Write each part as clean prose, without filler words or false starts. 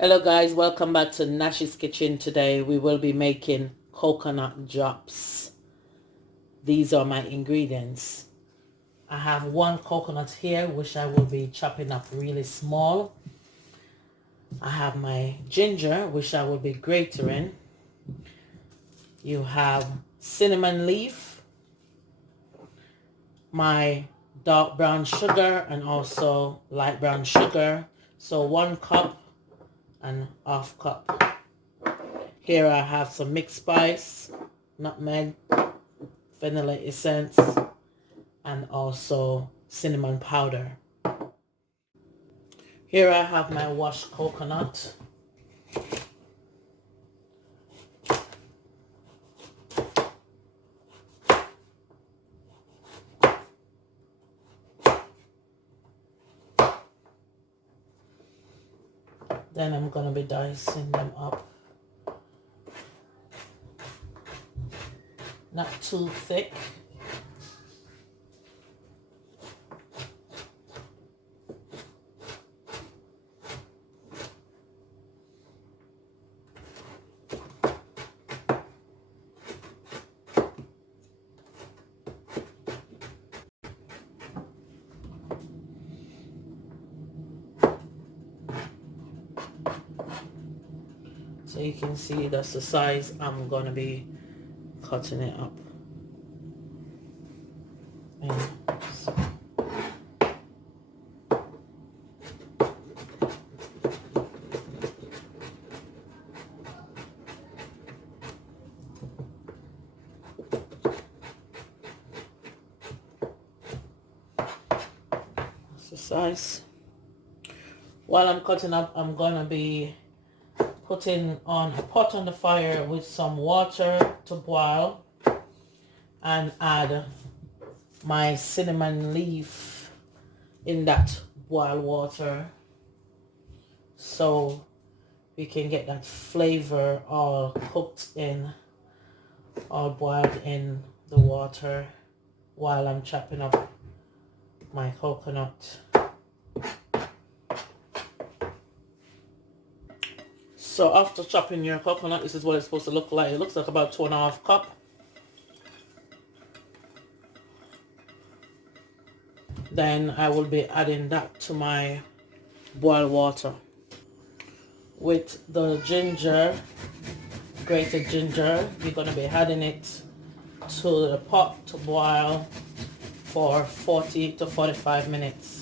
Hello guys, welcome back to Nash's Kitchen. Today we will be making coconut drops. These are my ingredients. I have one coconut here which I will be chopping up really small. I have my ginger which I will be grating. You have cinnamon leaf, my dark brown sugar and also light brown sugar. So 1 cup and half cup. Here I have some mixed spice, nutmeg, vanilla essence, and also cinnamon powder. Here I have my washed coconut. Then I'm going to be dicing them up. Not too thick. So you can see that's the size I'm going to be cutting it up. That's the size. While I'm cutting up, I'm going to be putting on a pot on the fire with some water to boil and add my cinnamon leaf in that boiled water so we can get that flavor all cooked in, all boiled in the water while I'm chopping up my coconut. So after chopping your coconut, this is what it's supposed to look like. It looks like about 2.5 cups. Then I will be adding that to my boiled water. With the ginger, grated ginger, you're going to be adding it to the pot to boil for 40 to 45 minutes.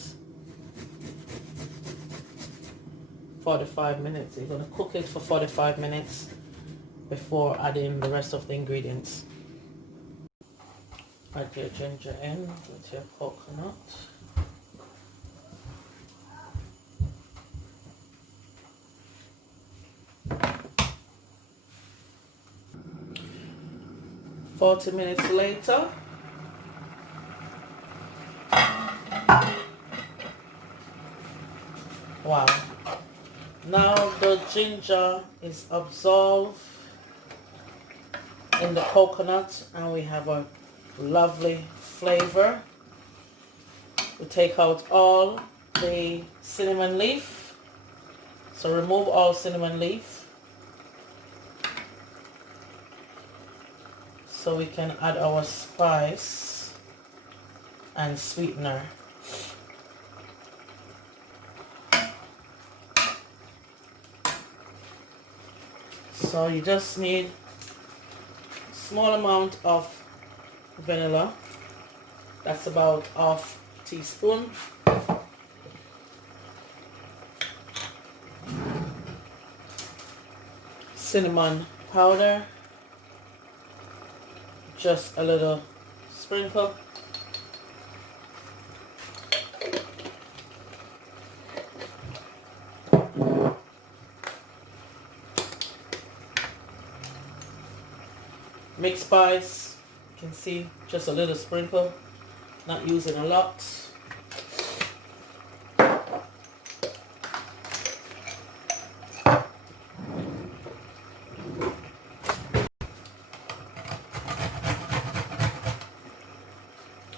45 minutes. You're going to cook it for 45 minutes before adding the rest of the ingredients. Add your ginger in with your coconut. "40 minutes later, wow. Now the ginger is absorbed in the coconut and we have a lovely flavor. We take out all the cinnamon leaf. So remove all cinnamon leaf so we can add our spice and sweetener. So you just need a small amount of vanilla. That's about ½ teaspoon. Cinnamon powder. Just a little sprinkle. Mixed spice, you can see just a little sprinkle, not using a lot.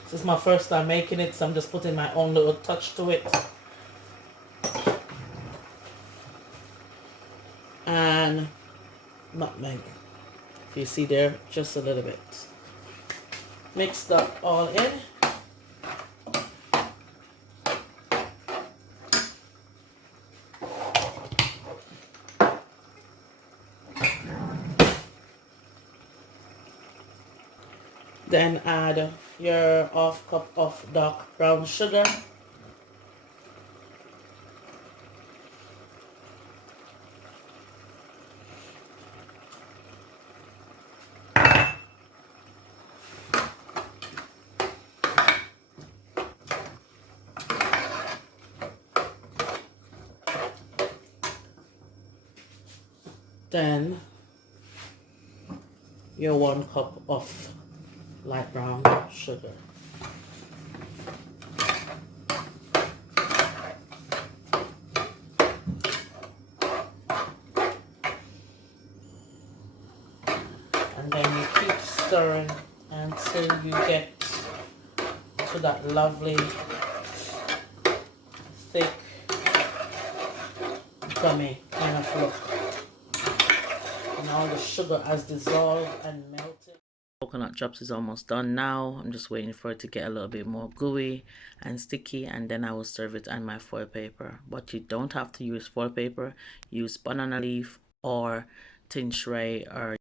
This is my first time making it, so I'm just putting my own little touch to it. and nutmeg. If you see there, just a little bit. Mix that all in. Then add your half cup of dark brown sugar. Then your 1 cup of light brown sugar. And then you keep stirring until you get to that lovely thick gummy kind of look. And all the sugar has dissolved and melted. Coconut drops is almost done now. I'm just waiting for it to get a little bit more gooey and sticky, and then I will serve it on my foil paper. But you don't have to use foil paper. Use banana leaf or tin tray. Or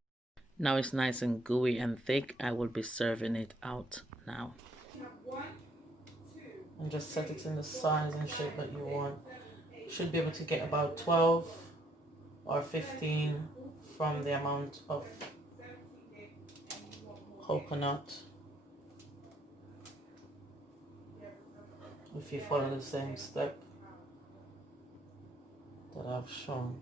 now it's nice and gooey and thick. I will be serving it out now. And just set it in the size and shape that you want. Should be able to get about 12 or 15 from the amount of coconut, if you follow the same step that I've shown.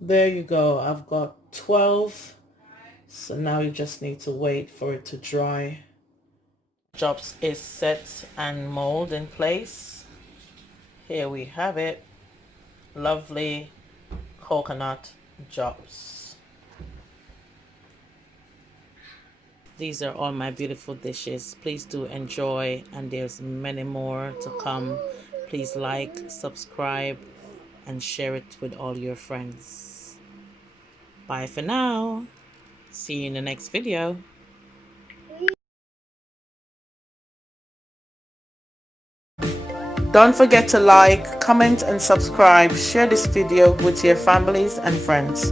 There you go. I've got 12. So now you just need to wait for it to dry. Drops is set and mold in place. Here we have it. Lovely coconut drops. These are all my beautiful dishes. Please do enjoy, and there's many more to come. Please like, subscribe, and share it with all your friends. Bye for now. See you in the next video. Don't forget to like, comment, and subscribe. Share this video with your families and friends.